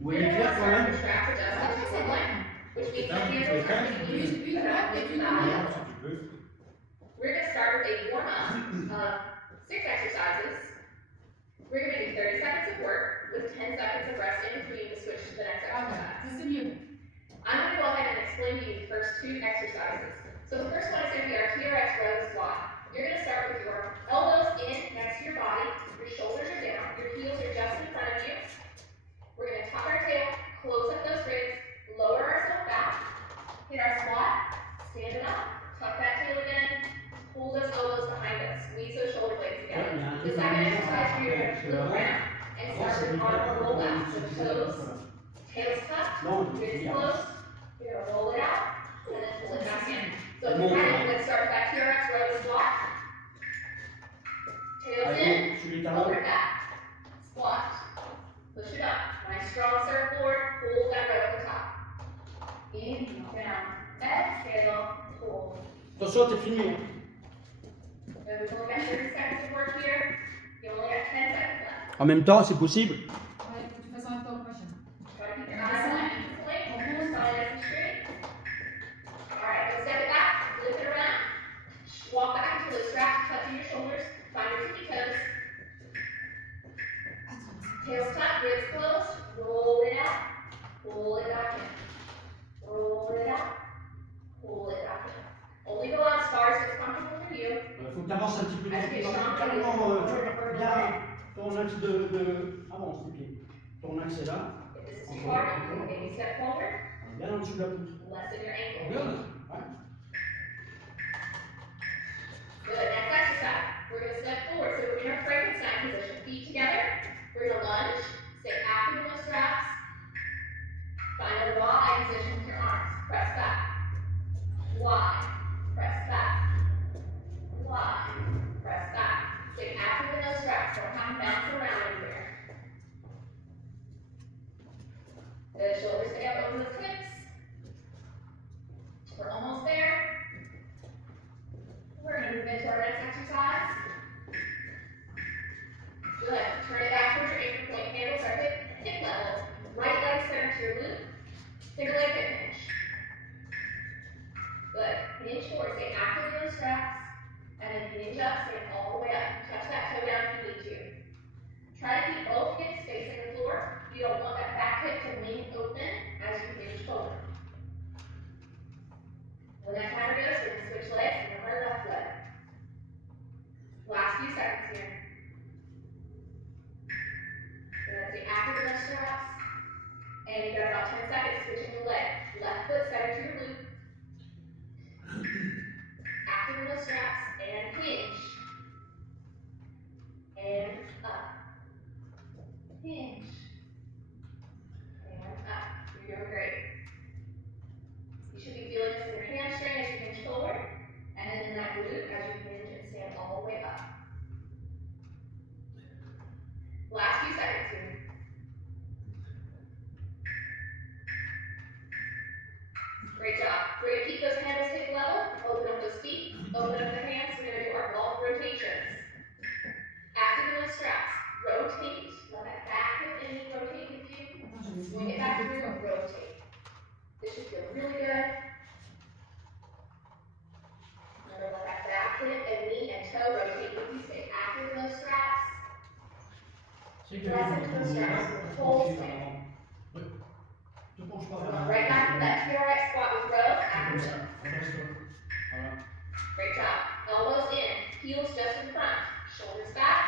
Vous voyez clair quand même? Which means that hands are touching you, but not with the eye. We're going to start with a warm-up of 6 exercises. We're going to do 30 seconds of work with 10 seconds of rest in between to switch to the next exercise. I'm going to go ahead and explain to you the first 2 exercises. So the first one is going to be our TRX row squat. You're going to start with your elbows in next to your body, your shoulders are down, your heels are just in front of you. We're going to tuck our tail, close up those ribs, lower ourselves back, hit our squat, stand it up, tuck that tail again, pull those elbows behind us, squeeze those shoulder blades together. The second exercise, you're going to flip around and start with arm roll back. So toes, tails tucked, ribs closed, you're going to roll it out, and then pull it back in. So if you're ready, let's start with that TRX row squat. Tails in, lower it back, squat, push it up. Nice strong surfboard, pull that row at the top. In, down, exhale, pull. Attention, t'es filmé. We've only got 30 seconds of work here. You only got 10 seconds left. En même temps, c'est possible. Try to keep your eyes on the point, hold your spine nice and straight. Alright, let's step it back, lift it around. Walk back until the straps touching your shoulders. Find your tippy toes. Tails tucked, ribs closed. Roll it out. Pull it back in. Roll it out. Pull it back in. Only go out as far as it's comfortable for you. Il faut que tu avances un petit peu. Carrément, bien ton axe avance tes pieds. Ton axe est là. If this is too hard, you can maybe step forward. Bien en dessous de la poutre. Lessen your ankle. Bien. Ouais. Good. Next exercise. We're going to step forward. So we're in our Frankenstein position. Feet together. We're going to lunge. Stay active in those straps. Find a Y position with your arms. Press back. Y. Press back. Y. Press back. Stay active in those straps. Don't have them bounce around anywhere. The shoulders stay up over the hips. We're almost there. We're going to move into our next exercise. Good. Turn it back towards your anchor point. Handles are hip level. Right leg center to your glute. Single leg hip hinge. Good. Hinge forward. Stay active in those straps. And then hinge up. Stand all the way up. Touch that toe down if you need to. Try to keep both hips facing the floor. You don't want that back hip to lean open as you hinge forward. When that timer goes, we're going to switch legs and remember our left leg. Last few seconds here. So let's stay active in those straps. And you've got about 10 seconds switching the leg. Left foot center to your glute. Active in those straps and hinge. And up. Hinge. And up. You're doing great. You should be feeling this in your hamstring as you hinge forward, and then in that glute as you hinge and stand all the way up. Last few seconds here. Great job. We're going to keep those handles hip level, open up those feet, open up the hands. We're going to do our golf rotations. Active in those straps. Rotate. Let that back hip in rotate with you. Swing it back through and rotate. This should feel really good. Remember, let that back hip and knee and toe rotate with you. Stay active in those straps. Press into those straps with the whole swing. Right back to that TRX squat with rows. Active shift. Great job. Elbows in, heels just in front. Shoulders back,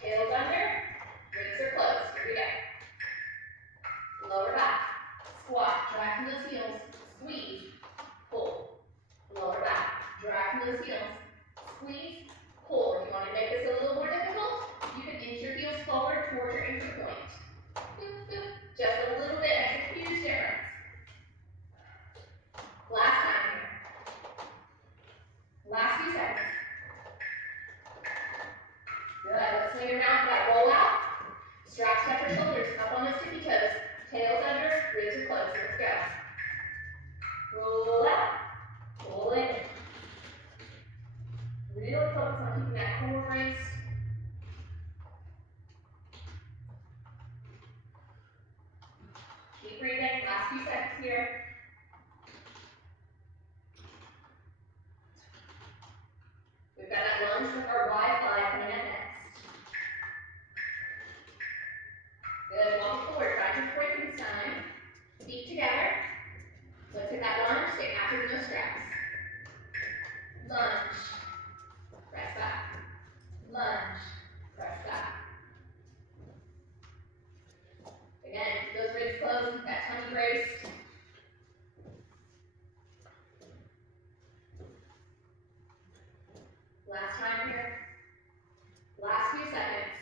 tails under, ribs are closed. Here we go. Lower back. Squat, drag from those heels, squeeze, pull, lower back, drag from those heels, squeeze, pull. If you want to make this a little more difficult, you can inch your heels forward towards your anchor point. Boop, boop. Just a little bit makes a huge difference. Last time here. Last few seconds. Good. last few seconds here. We've got that lunge with our Y-fly coming up next. Good, walk forward, find your Frankenstein. Feet together. Let's hit that lunge, stay active in those straps. Lunge, press back. Lunge, press back. Again, keep those ribs closed, keep that tummy braced. Last time here. Last few seconds.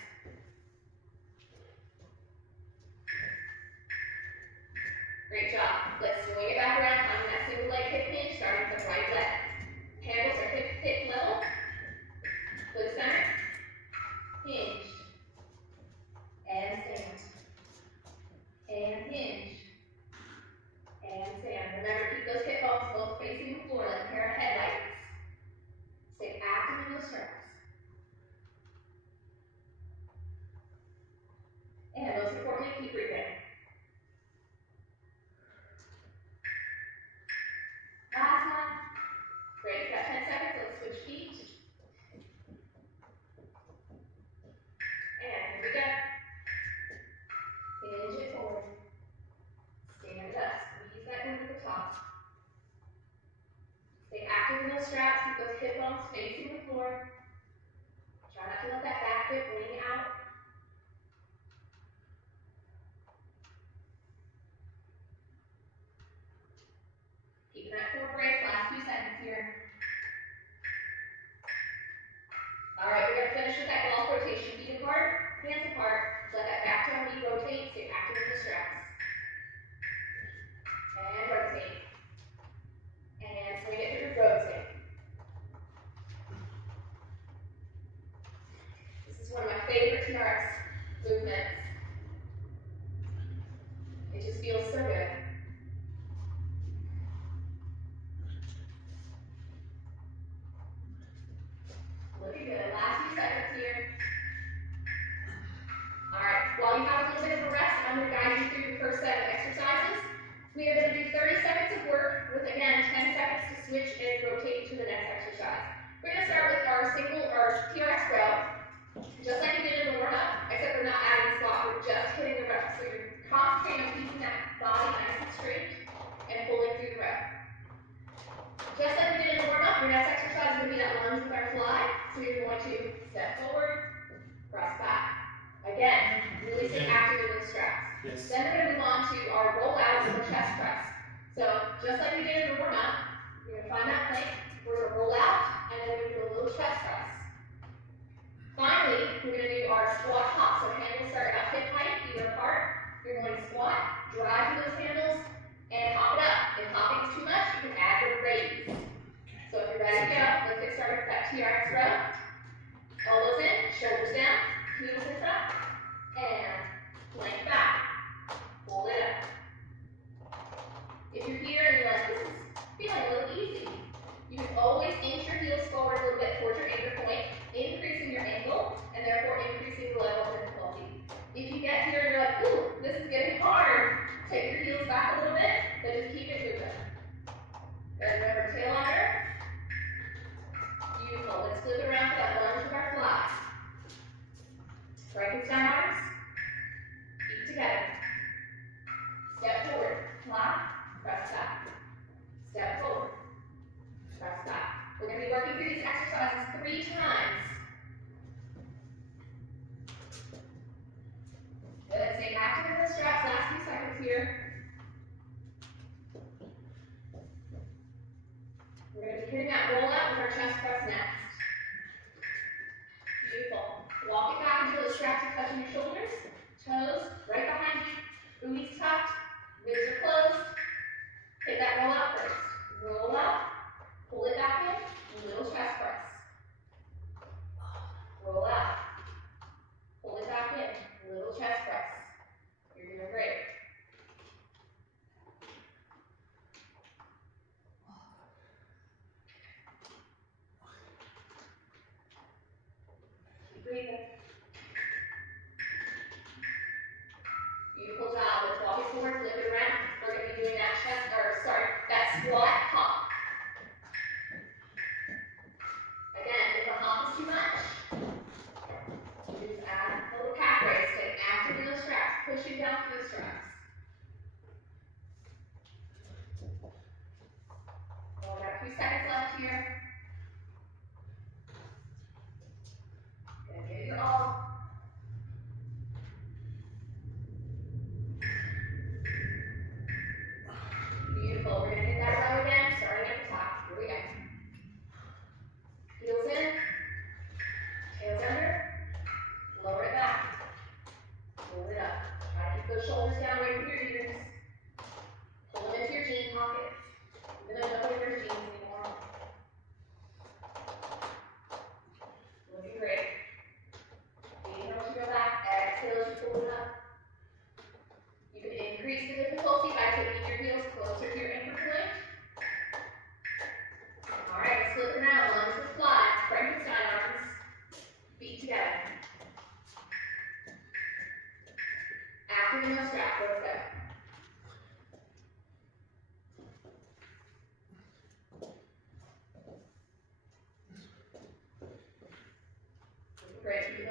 Great job. Let's swing it back around, finding that single leg hip hinge, starting with the right leg. Handles are hip level. To the center. Hinge. And stand. And hinge. And stand. Remember, keep those hip bones both facing the floor like a pair of headlights. Stay active in those straps. And most importantly, keep breathing. Last one. Great, got 10 seconds, let's switch feet. And here we go. Hinge it forward. Stand it up, squeeze that glute at the top. Stay active in those straps, keep those hip bones facing the floor. Try not to let that back hip wing out. Keeping that core brace, last few seconds here. Alright, we're going to finish with that golf rotation. Feet apart, hands apart. Let that back toe knee rotate, stay active in the straps. And rotate. And swing it through, rotate. This is one of my favorite TRX movements. It just feels so good. Looking good. Last few seconds here. Alright, while you have a little bit of a rest, I'm going to guide you through the first set of exercises. We are going to do 30 seconds of work with, again, 10 seconds to switch and rotate to the next exercise. We're going to start with our TRX row, just like we did in the warm-up, except we're not adding squat, we're just hitting the row. So you're concentrating on keeping that body nice and straight and pulling through the row. Just like we did in the warm-up, your next exercise is going to be that lunge with our fly. So you're going to step forward, press back. Again, really stay active in those straps. Yes. Then we're going to move on to our rollout or chest press. So just like we did in the warm-up, you're going to find that plank, we're going to roll out, and then we're going to do a little chest press. Finally, we're going to do our squat hop. So handles start up hip height, feet are apart. You're going to squat, drive through those handles, and hop it up. If hopping is too much, you can add your raise. So if you're ready to go, let's get started with that TRX row. Elbows in, shoulders down, heels in front, and plank back. Pull it up. If you're here and you're like, this is feeling a little easy, you can always inch your heels forward a little bit towards your anchor point, increasing your angle, and therefore increasing the level of difficulty. If you get here and you're like, ooh, this is getting hard, take your heels back a little bit, but just keep it moving. And remember, tail under. Beautiful. Let's flip it around for that lunge with our fly. Frankenstein arms. Feet together. Step forward. Fly. Press back. Step forward. Press back. We're going to be working through these exercises 3 times. Good. Stay active in the straps. Last few seconds here. We're going to be hitting that roll out with our chest press next. Beautiful. Walk it back until the straps are touching your shoulders. Toes right behind you. Booties tucked. Ribs are closed. Hit that roll out first. Roll out. Pull it back in. Little chest press. Roll out. Pull it back in. Little chest press. You're doing great. Breathing. Beautiful job. Let's walk it forward, flip it around. We're going to be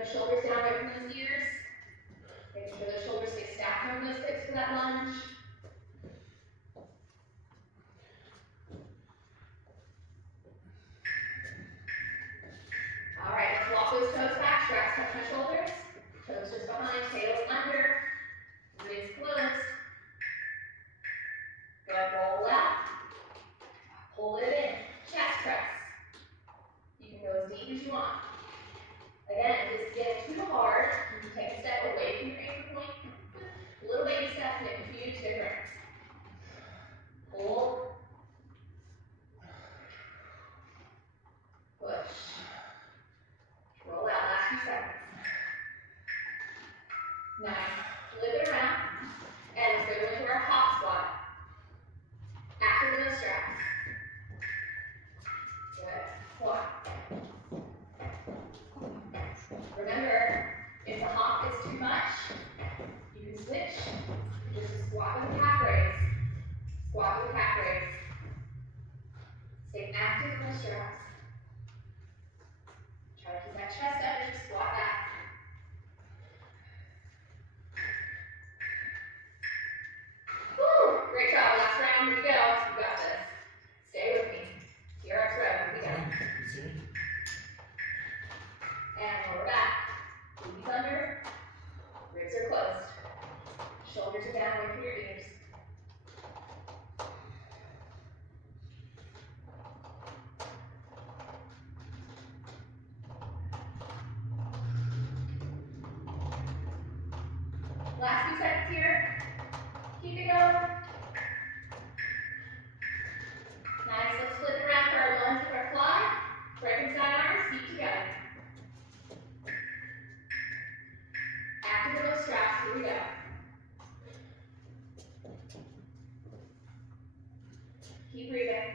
those shoulders down away from those ears. Making sure those shoulders stay stacked over those hips for that lunge. All right, let's walk those toes back, straps touch my shoulders. Toes just behind, tails under, ribs closed. Good, roll out. Hold it in, chest press. You can go as deep as you want. Again, if this is getting too hard, you can take a step away from your anchor point. Little baby steps make a huge difference. Hold. Push. Roll out, last few seconds. Nice. Flip it around. And let's go into our hop squat. Active those straps. Good. 1. Remember, if the hop is too much, you can switch. Just a squat with a calf raise. Squat with a calf raise. Stay active in those straps. Try to keep that chest up as you squat back. Woo! Great job. Last round. Here we go. You got this. Stay with me. TRX row. Here we go. And lower back. Knees under. Ribs are closed. Shoulders are down away from your ears. Last few seconds here. Keep it going. Nice. Let's flip it around for our lunge with our fly. Breaking side arms, feet together. Active those straps. Here we go. Keep breathing.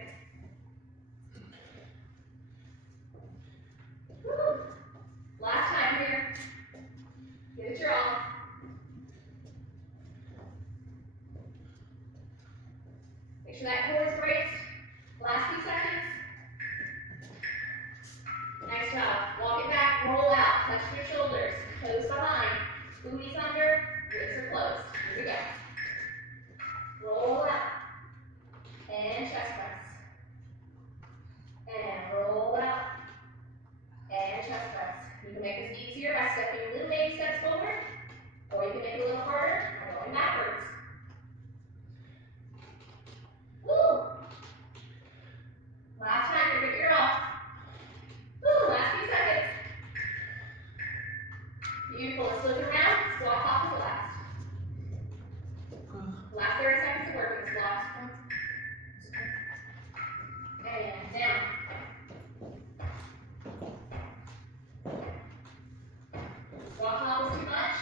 Woo. Last time here. Give it your all. Make sure that core is braced. Last few seconds. Nice job. Walk it back, roll out, touch your shoulders, toes behind, booties under, ribs are closed. Here we go. Roll out. And chest press. And roll out. And chest press. You can make this easier by stepping little baby steps forward, or you can make it a little harder by going backwards. Woo! Last time, you're gonna get off. Woo! Last few seconds. Beautiful. Let's flip it around. Squat hop is the last. Last 30 seconds to work with this block. And down. Squat hop is too much.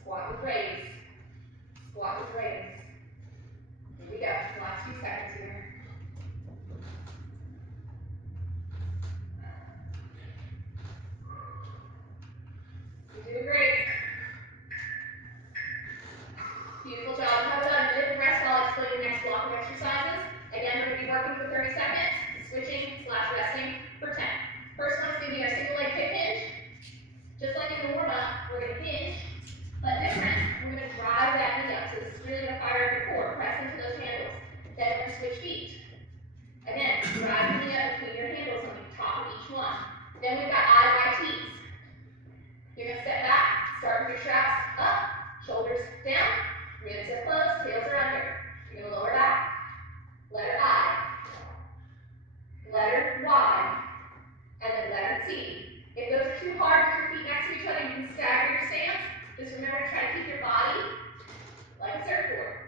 Squat with raise. Squat with raise. Here we go. Last few seconds here. You're doing great. Beautiful job. Have about a minute rest while I explain the next block of exercises. Again, we're going to be working for 30 seconds, switching / resting for 10. First one's going to be our single leg hip hinge. Just like in the warm up, we're going to hinge, but different. We're going to drive that knee up. So this is really going to fire up your core. Press into those handles. Then we're going to switch feet. Again, drive your knee up between your handles on the top of each one. Then we've got IYTs. You're going to step back, start with your straps up, shoulders down, ribs are closed, tails are under. You're going to lower back, letter I, letter Y, and then letter T. If those are too hard with your feet next to each other, you can stagger your stance. Just remember to try to keep your body like a surfboard.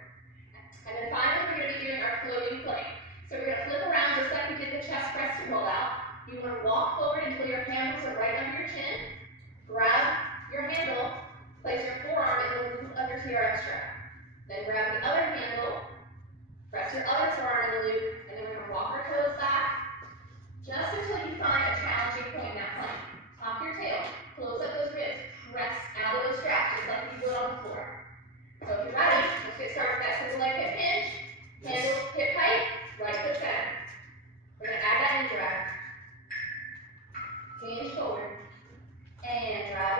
And then finally, we're going to be doing our floating plank. So we're going to flip around just like we did the chest press to roll out. You want to walk forward until your handles are right under your chin. Grab your handle, place your forearm in the loop of your TRX strap. Then grab the other handle, press your other forearm in the loop, and then we're going to walk our toes back just until you find a challenging point in that plank. Top your tail, close up those ribs, press out of those straps just like you would on the floor. So if you're ready, let's get started with that single leg hip hinge. Handle hip height, right foot center. We're going to add that in drag. Hinge forward. And drive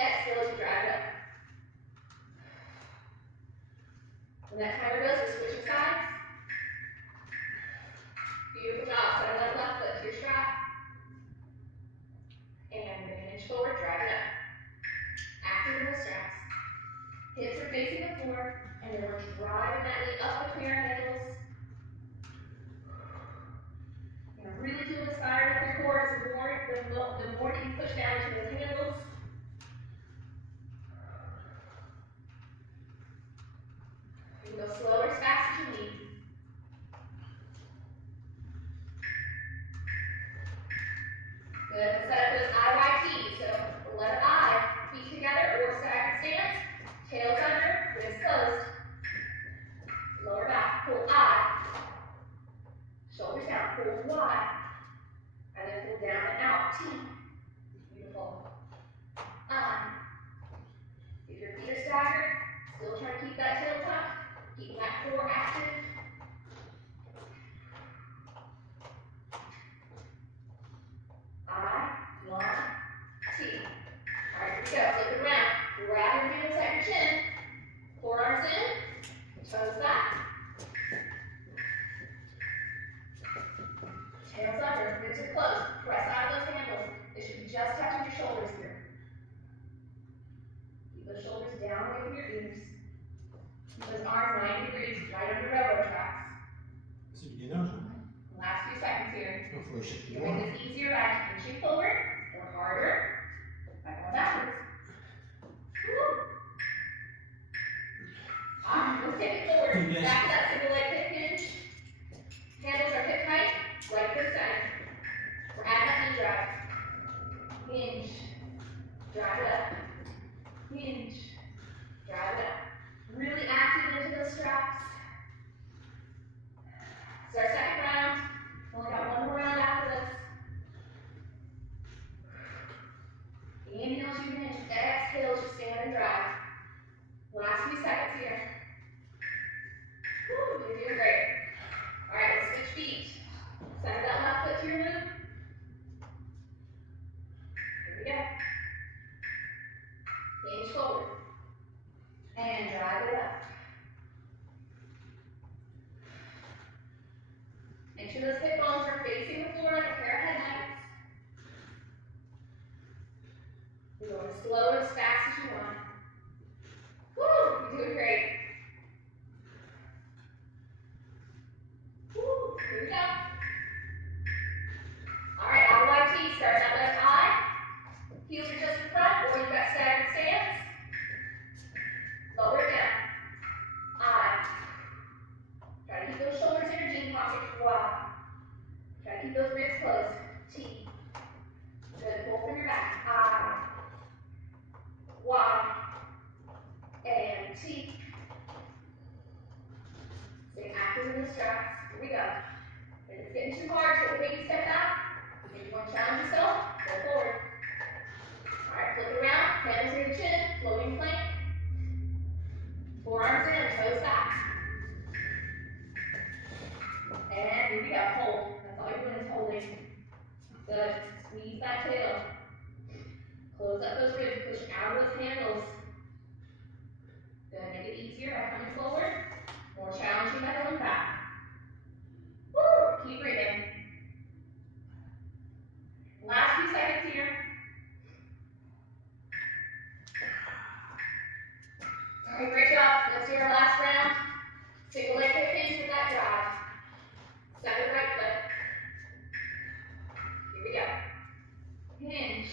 Exhale as you drive it up. When that timer goes, we're switching sides. Beautiful job. Settle that left foot to your strap. And bring an inch forward, drive it up. Active in those straps. Hips are facing the floor, and then we're driving that knee up between our ankles. You're gonna really feel the side of your core. The more that you push down into those handles. You can go slower as fast as you need. Good. Let's set up those IYT. So the letter I, feet together or staggered stance. Tails under, wrists closed. Lower back, pull I. Shoulders down, pull Y. And then pull down and out, T. Beautiful. I. If your feet are staggered, still try to keep that tail tucked. Keep that core active. I, 1, T. Alright, here we go. Flip it around. Grab your heels at your chin. Forearms in. Toes back. Tails under. Ribs are closed. Press out of those handles. They should be just touching your shoulders here. Keep those shoulders down away from your ears. Keep those arms 90 degrees, right under railroad tracks. C'est bien là, Last few seconds here. il faut échapper You loin. make this easier by inching forward or harder by going backwards. Woo. Let's take it forward. Yes. Back to that single leg hip hinge. Handles are hip tight, right to the center. We're adding that knee drive. Hinge. Drive it up. Hinge. Drive it up. Really active into those straps. It's our second round. We only got one more round after this. Inhale, you hinge. Exhale, you stand and drive. Last few seconds here. Woo, you're doing great. All right, let's switch feet. Send that left foot to your loop. Here we go. Hinge forward. And drive it up. Make sure those hip bones are facing the floor like a pair of headlights. You're going as slow or as fast as you want. Woo, you're doing great. Woo, here we go. All right, IYT, start that left eye. Heels are just in front, or you've got staggered stance. Lower it down. I. Try to keep those shoulders in your jean pocket. Y. Try to keep those ribs closed. T. Good. Pull from your back. I. Y. And T. Stay active in the straps. Here we go. If it's getting too hard, take a baby step out. If you want to challenge yourself, go forward. Alright, flip it around. Hands near your chin. Floating plank. Forearms in, toes back. And here we go, hold. That's all you're doing is holding. Good. Squeeze that tail. Close up those ribs, push out of those handles. Good, make it easier by coming forward. More challenging by going back. Woo! Keep breathing. Last few seconds here. Alright, great job. Let's do our last round. Single leg hip hinge with that drive. Step the right foot. Here we go. Hinge.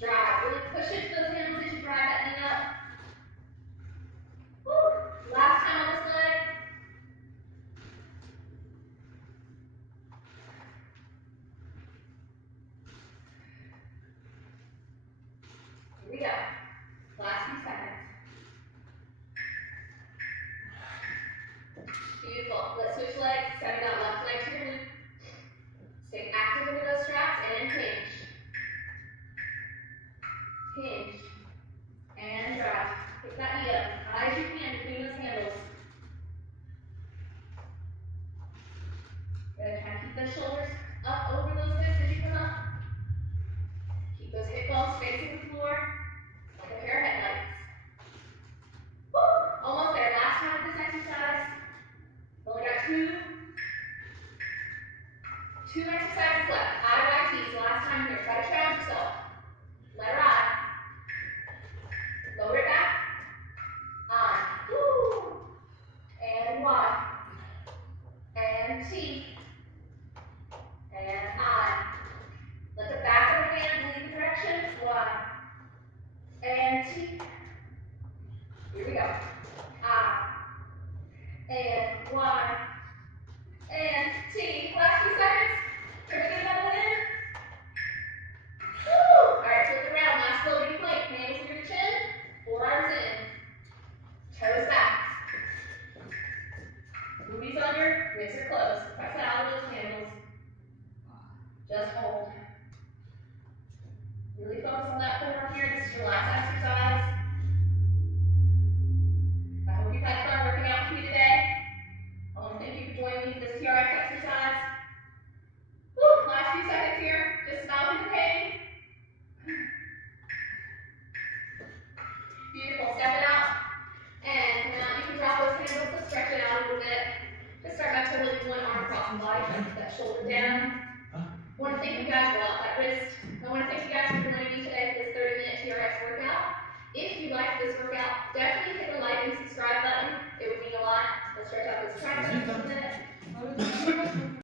Drive. Really push into those handles as you drive that knee up. Woo! Last time on this leg. Here we go. Last few seconds. Beautiful. Let's switch legs. Send that left leg to the loop. Stay active into those straps and hinge. Hinge. And drive. Pick that knee up as high as you can between those handles. Good. Try to keep those shoulders up over those hips as you come up. Keep those hip bones facing the floor. 2 exercises left. IYT is the last time here. Try to challenge yourself. Letter I. Lower it back. I. Woo. And Y. And T. And I. Let the back of the hand lead the direction. Y. And T. Here we go. I. And Y. And T. Last few seconds. Can we get another one in? Woo! Alright, flip around. Last floating plank. Handles through the chin. Forearms in. Toes back. Boobies under. Wrists are closed. Press out of those handles. Just hold. Really focus on that core here. This is your last exercise. I hope you've had fun working out with me today. I want to thank you for joining me for this TRX exercise. Woo, last few seconds here. Just smile through the pain. Beautiful. Step it out. And now you can drop those handles to stretch it out a little bit. Just start back to lifting one arm across the body. Keep that shoulder down. Want to thank you guys for